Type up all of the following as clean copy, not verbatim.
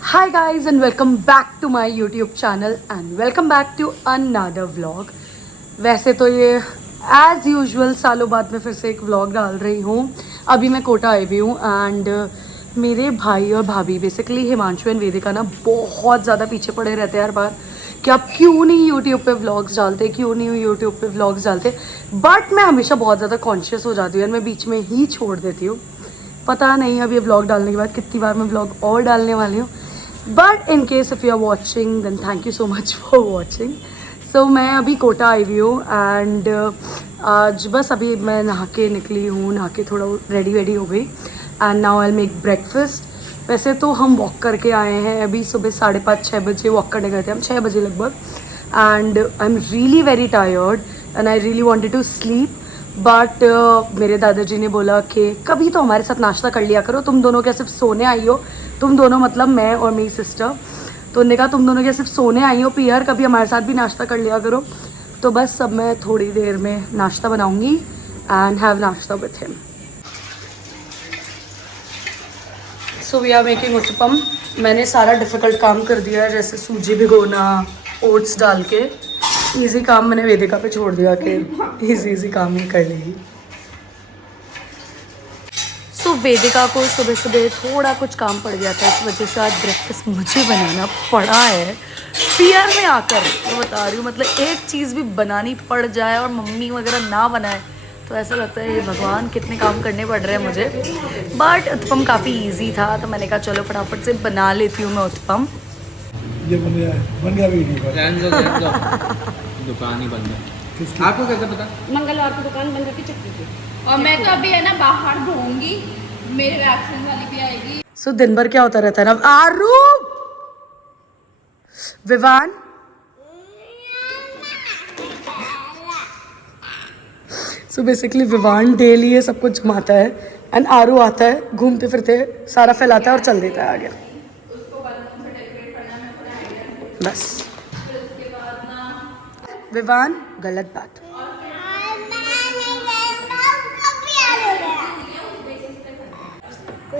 Hi guys and welcome back to my YouTube channel and welcome back to another vlog। वैसे तो ये as usual सालों बाद में फिर से एक व्लॉग डाल रही हूँ। अभी मैं कोटा आई हुई हूँ एंड मेरे भाई और भाभी बेसिकली हिमांशु एंड वेदिका ना बहुत ज़्यादा पीछे पड़े रहते हैं हर बार कि आप क्यों नहीं यूट्यूब पे व्लॉग्स डालते, क्यों नहीं यूट्यूब पे व्लॉग्स डालते। बट मैं हमेशा बहुत ज़्यादा कॉन्शियस हो जाती हूँ और मैं बीच में ही छोड़ देती हूँ। पता नहीं अब ये व्लॉग डालने के बाद कितनी बार मैं व्लॉग और डालने वाली हूँ। But in case if you are watching then thank you so much for watching. So मैं अभी कोटा आई हुई हूँ एंड आज बस अभी मैं नहा के निकली हूँ, नहा के थोड़ा रेडी हो गई and now I make breakfast. वैसे तो हम वॉक करके आए हैं, अभी सुबह 5:30-6 बजे वॉक करने गए थे हम, 6 बजे लगभग। And I am really very tired and I really wanted to sleep but मेरे दादाजी ने बोला कि कभी तो हमारे साथ नाश्ता कर लिया करो, तुम दोनों क्या सिर्फ सोने आई हो, तुम दोनों मतलब मैं और मेरी सिस्टर। तो उन्होंने कहा तुम दोनों क्या सिर्फ सोने आई हो पियर, कभी हमारे साथ भी नाश्ता कर लिया करो। तो बस अब मैं थोड़ी देर में नाश्ता बनाऊंगी एंड हैव नाश्ता with him. So we are making uttapam. मैंने सारा डिफ़िकल्ट काम कर दिया है, जैसे सूजी भिगोना, ओट्स डाल के। इजी काम मैंने वेदिका पे छोड़ दिया कि इजी काम ही कर लेगी। सो वेदिका को सुबह सुबह थोड़ा कुछ काम पड़ गया था, इस वजह से आज ब्रेकफास्ट मुझे बनाना पड़ा है। पियर में आकर मैं बता रही हूँ, मतलब एक चीज़ भी बनानी पड़ जाए और मम्मी वगैरह ना बनाए तो ऐसा लगता है ये भगवान कितने काम करने पड़ रहे हैं मुझे। बट उत्तपम काफ़ी इजी था तो मैंने कहा चलो फटाफट से बना लेती हूँ मैं उत्तपम। ये बन गया वीडियो दुकान ही बंद है। आपको कैसे पता? मंगलवार को दुकान बंद करके चक्की थी। और मैं तो अभी है ना बाहर ढूंढूंगी, मेरे वैक्सीन वाली भी आएगी। सो दिन भर क्या होता रहता है ना। Aaru, Vivaan, so basically Vivaan daily ये सब कुछ जमाता है एंड आरू आता है घूमते फिरते सारा फैलाता है और चल देता है आगे। बस विवान गलत बात।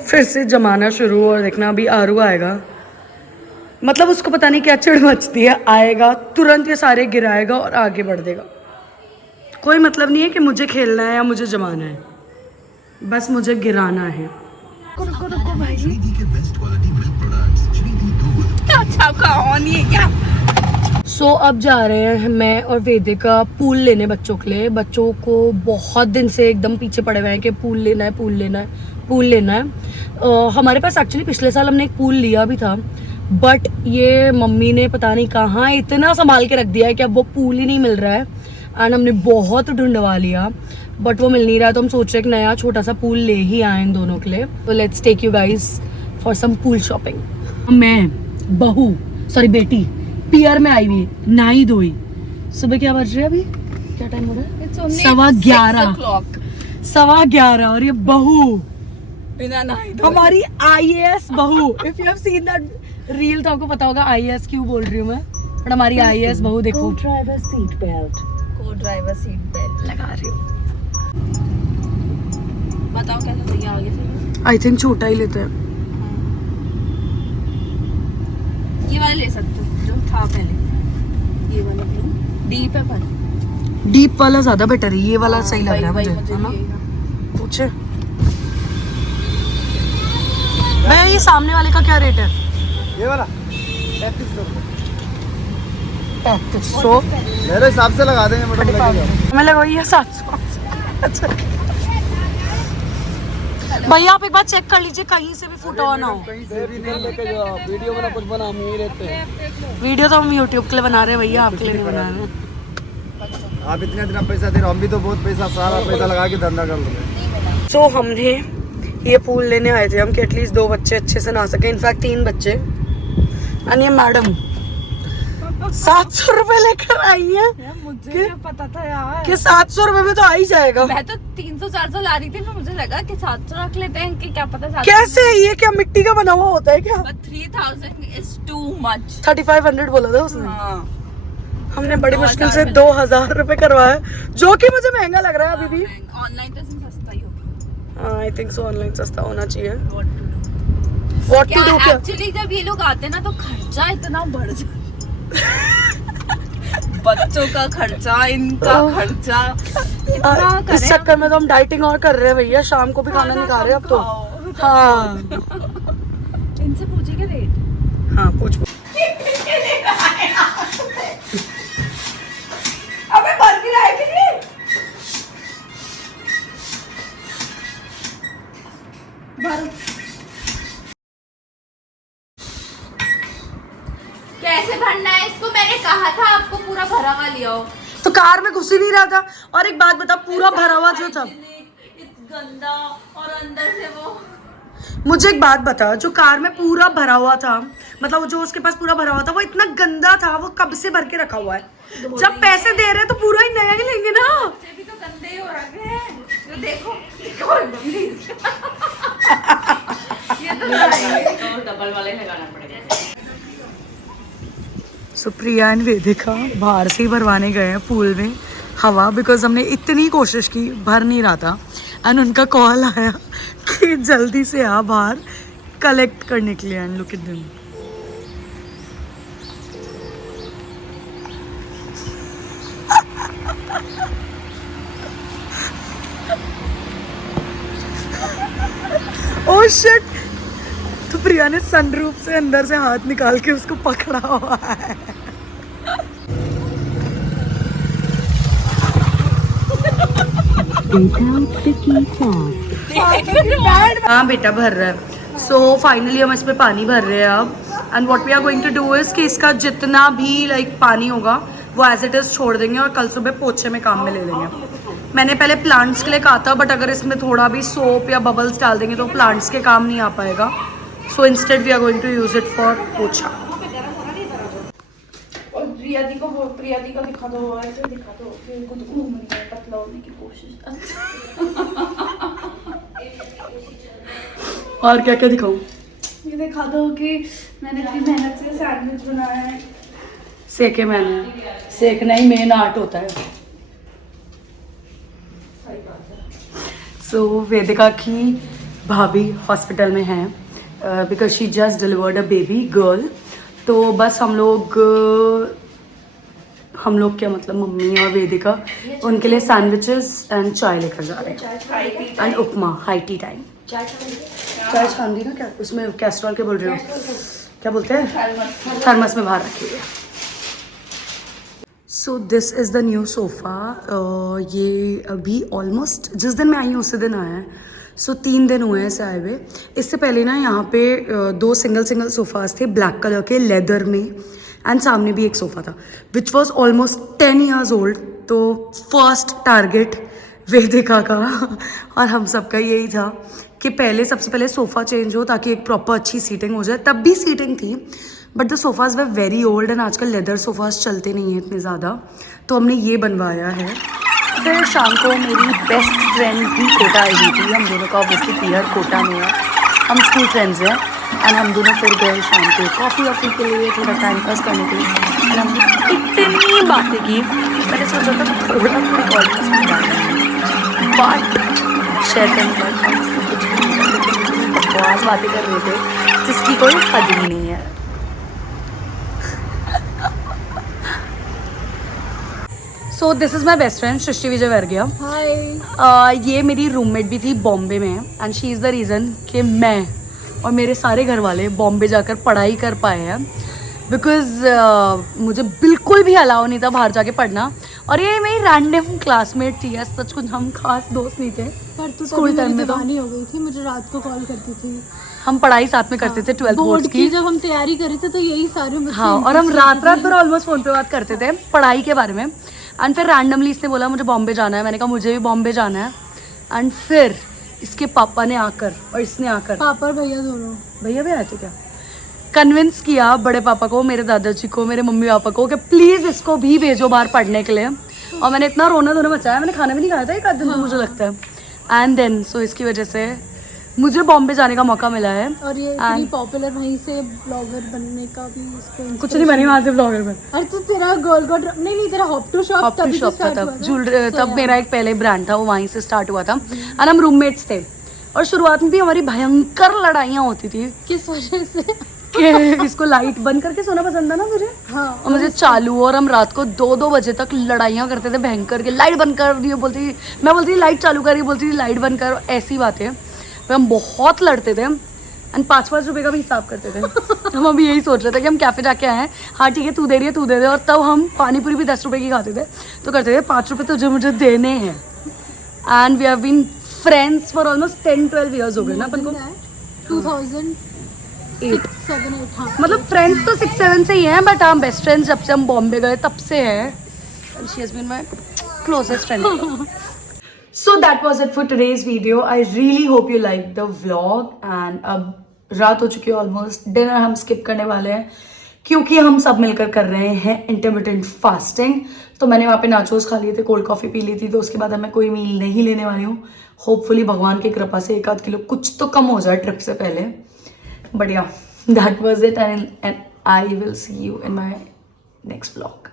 फिर से जमाना शुरू और देखना अभी आरू आएगा, मतलब उसको पता नहीं क्या चिढ़ मचती है, आएगा तुरंत ये सारे गिराएगा और आगे बढ़ देगा। कोई मतलब नहीं है कि मुझे खेलना है या मुझे जमाना है, बस मुझे गिराना है। रुको भाई, सो अब जा रहे हैं मैं और वेदिका पूल लेने बच्चों के लिए। बच्चों को बहुत दिन से एकदम पीछे पड़े हुए हैं कि पूल लेना है, पूल लेना है, पूल लेना है। हमारे पास एक्चुअली पिछले साल हमने एक पूल लिया भी था बट ये मम्मी ने पता नहीं कहाँ इतना संभाल के रख दिया है कि अब वो पूल ही नहीं मिल रहा है एंड हमने बहुत ढूंढवा लिया बट वो मिल नहीं रहा। तो हम सोच रहे हैं एक नया छोटा सा पूल ले ही आए इन दोनों के लिए। तो let's take you guys for some pool shopping. मैं बहू सॉरी बेटी पियर में आई हुई, नहाई धोई। सुबह क्या बज रहा है अभी, क्या टाइम हो रहा है? 11:15 और ये बहू बिना नहाई हमारी IAS बहू। If you have seen that reel तो आपको पता होगा IAS क्यों बोल रही हूँ मैं, बट हमारी IAS बहू देखो ड्राइवर सीट बेल्ट लगा रही हूँ। बताओ कैसे भैया आगे से। आई थिंक छोटा ही लेते हैं। ये वाला ले सकते हो जो था पहले, ये वाला डीप है पर डीप वाला ज्यादा बेटर है, ये वाला सही लग रहा है मुझे, है ना? पूछे भैया ये सामने वाले का क्या रेट है? ये वाला 3500 3500 मेरे हिसाब से लगा देंगे मैडम, लगेगा। हमें लगवाई है 700। अच्छा भैया आप एक बार चेक कर लीजिए कहीं से भी फुटा हुआ ना हो। कहीं से भी नहीं लेके जाओ, वीडियो बना कुछ बना हम यही रहते हैं। वीडियो तो हम यूट्यूब के लिए बना रहे हैं भैया, आपके लिए नहीं बना रहे हैं। आप इतना इतना पैसा दे रहे हो, हम भी तो बहुत पैसा सारा पैसा लगा के धंधा कर रहे। सो हमने ये पूल लेने आए थे हम कि एटलीस्ट 2 बच्चे अच्छे से नहा सके, इनफैक्ट 3 बच्चे। एंड ये मैडम 700 रुपए लेकर आई है। मुझे क्या पता था यार कि 700 रुपए में तो आ ही जाएगा। मैं तो 300-400 ला रही थी, फिर मुझे लगा कि 700 रख लेते हैं कि क्या पता 700 कैसे, ये क्या मिट्टी का बना हुआ होता है क्या? But 3000 is too much। 3500 बोला था उसने। हाँ। हमने बड़ी मुश्किल से 2000 रुपए करवाया, जो कि मुझे महंगा लग रहा है अभी भी। ऑनलाइन तो सस्ता ही होगा। आई थिंक सो, ऑनलाइन सस्ता होना चाहिए। What to do. एक्चुअली जब ये लोग आते हैं ना तो खर्चा इतना बढ़ जाता बच्चों का खर्चा, इनका खर्चा इतना इस करें। चक्कर में तो हम डाइटिंग और कर रहे हैं भैया, शाम को भी खाना नहीं खा रहे अब तो। हाँ इनसे पूछेंगे रेट। हाँ पूछ। अबे बर्गर आएगी नहीं। कैसे भरना है इसको? मैंने कहा था आपको पूरा भरा हुआ लिया हो। तो कार में घुस ही नहीं रहा था। और एक बात बता, पूरा भरा हुआ जो था, गंदा और अंदर से वो। मुझे एक बात बता, जो कार में पूरा भरा हुआ था, मतलब जो उसके पास पूरा भरा हुआ था, वो इतना गंदा था, वो कब से भर के रखा हुआ है? जब पैसे दे रहे हैं तो पूरा ही नया ही लेंगे ना। बच्चे भी तो गंदे ही हो रखे हैं। तो देखो ये तो डबल वाले लगाना पड़ेगा। सुप्रिया एंड वेदिका बाहर से ही भरवाने गए हैं पूल में हवा, बिकॉज हमने इतनी कोशिश की, भर नहीं रहा था। एंड उनका कॉल आया कि जल्दी से आ बाहर कलेक्ट करने के लिए। And look at them. Oh shit, तो प्रिया ने सनरूफ से अंदर से हाथ निकाल के उसको पकड़ा हुआ है। हाँ बेटा भर रहा है। सो फाइनली हम इस पे पानी भर रहे हैं अब। And what we are going to do is कि इसका जितना भी पानी होगा वो एज इट इज छोड़ देंगे और कल सुबह पोछे में काम में ले लेंगे। मैंने पहले प्लांट्स के लिए कहा था, बट अगर इसमें थोड़ा भी सोप या बबल्स डाल देंगे तो प्लांट्स के काम नहीं आ पाएगा। So instead we are going to use it for पोछा। और प्रियादी को दिखा दो, ऐसे दिखा दो, फिर खुद घूम रही है, पतला होने की कोशिश। और क्या क्या दिखाऊं? ये दिखा दो कि मैंने इतनी मेहनत से सैंडविच बनाया है। सेके मैंने, सेकना ही मेन आर्ट होता है। सो वेदिका की भाभी हॉस्पिटल में है because she just delivered a baby girl. तो बस हम लोग क्या मतलब मम्मी और वेदिका उनके लिए सैंडविचेस एंड चाय लेकर जा रहे हैं and upma. High tea time चाय छान दी ना, क्या उसमें कैस्ट्रॉल के बोल रहे हो, क्या बोलते हैं, थर्मस में बाहर रखी है। So this is the new sofa. ये अभी ऑलमोस्ट जिस दिन मैं आई हूँ उसी दिन आया है। सो 3 दिन हुए हैं इसे आए हुए। इससे पहले ना यहाँ पे 2 सिंगल सोफ़ाज थे ब्लैक कलर के लेदर में, एंड सामने भी एक सोफ़ा था which was almost 10 years old. तो फर्स्ट टारगेट वेदिका का और हम सबका यही था कि सबसे पहले सोफ़ा चेंज हो ताकि एक प्रॉपर अच्छी सीटिंग हो जाए। तब भी सीटिंग थी, but the sofas way very old and आजकल लेदर सोफ़ाज़ चलते नहीं हैं इतने ज़्यादा। तो हमने ये बनवाया है। फिर शाम को मेरी बेस्ट फ्रेंड भी कोटा आई हुई थी। हम दोनों का ऑब्वियसली पीहर कोटा में है, हम स्कूल फ्रेंड्स हैं। एंड हम दोनों फिर गए शाम को कॉफ़ी वॉफ़ी के लिए, थोड़ा टाइम पास करने के लिए। एंड हमने इतनी बातें की, मैंने सोचा था थोड़ा रिकॉर्डिंग्स में डालना, बट शेयर करने बकवास बातें कर रहे थे जिसकी कोई हद ही नहीं है। So this is my best friend Srishti Vijayvargiya. Hi. ये मेरी रूममेट भी थी बॉम्बे में, and she is the reason कि मैं और मेरे सारे घर वाले बॉम्बे जाकर पढ़ाई कर पाए हैं। बिकॉज मुझे बिल्कुल भी अलाउ नहीं था बाहर जाके पढ़ना। और ये मेरी रैंडम क्लासमेट थी, सच कुछ हम खास दोस्त नहीं थे। पर तू स्कूल टाइम में तो हो गई थी, मुझे रात को कॉल करती थी। हम पढ़ाई साथ में करते थे 12th बोर्ड्स की। जब हम तैयारी कर रहे थे तो यही सारे मुझसे हाँ, और हम रात भर ऑलमोस्ट फ़ोन पे बात करते थे पढ़ाई के बारे में। एंड फिर रैंडमली इसने बोला मुझे बॉम्बे जाना है। मैंने कहा मुझे भी बॉम्बे जाना है। एंड फिर इसके पापा ने आकर और इसने आकर, पापा और भैया दोनों, भैया भी आए थे क्या, कन्विंस किया बड़े पापा को, मेरे दादाजी को, मेरे मम्मी पापा को कि प्लीज़ इसको भी भेजो बाहर पढ़ने के लिए। और मैंने इतना रोना धोना मचाया, मैंने खाना भी नहीं खाया था एक आध दिन, मुझे लगता है। एंड देन सो इसकी वजह से मुझे बॉम्बे जाने का मौका मिला है। और ये इतनी पॉपुलर वहीं से ब्लॉगर बनने का भी इसको कुछ नहीं बनी वहाँ से ब्लॉगर में। अरे तो तेरा गोल नहीं तेरा हॉप टू शॉप था तब ज्वेलरी, तब मेरा एक पहले ब्रांड था वो वहीं से स्टार्ट हुआ था। एंड हम रूममेट्स थे। और शुरुआत में भी हमारी भयंकर लड़ाइयाँ होती थी किस वजह से? कि इसको लाइट बंद करके सोना पसंद है ना तुझे, हाँ। और मुझे चालू, और हम रात को 2-2 बजे तक लड़ाइयाँ करते थे भयंकर के, लाइट बंद कर दी बोलती, मैं बोलती थी लाइट चालू करी, बोलती थी लाइट बंद कर, ऐसी बातें। फिर हम बहुत लड़ते थे एंड 5-5 रुपए का भी हिसाब करते थे। हम अभी यही सोच रहे थे कि हम कैफे जाके आए हैं, हाँ ठीक है तू दे रही है तू दे दे, और तब हम पानी पूरी भी 10 रुपए की खाते थे, तो करते थे 5 रुपए तुझे मुझे देने हैं। And we have been friends for almost 10-12 years हो गए ना अपन को। 2007-8 हाँ। मतलब फ्रेंड्स तो 6-7 से ही हैं, बट हम बेस्ट फ्रेंड्स जब से हम बॉम्बे गए तब से हैं। She has been my closest friend. So that was it for today's video. I really hope you liked the vlog. And अब रात हो चुकी है ऑलमोस्ट, डिनर हम स्किप करने वाले हैं क्योंकि हम सब मिलकर कर रहे हैं इंटरमिटेंट फास्टिंग। तो मैंने वहाँ पे नाचोस खा लिए थे, कोल्ड कॉफ़ी पी ली थी, तो उसके बाद अब मैं कोई मील नहीं लेने वाली हूँ। होपफुली भगवान की कृपा से 1-8 किलो कुछ तो कम हो जाए ट्रिप से पहले। बट या that was it and I will see you in my next vlog.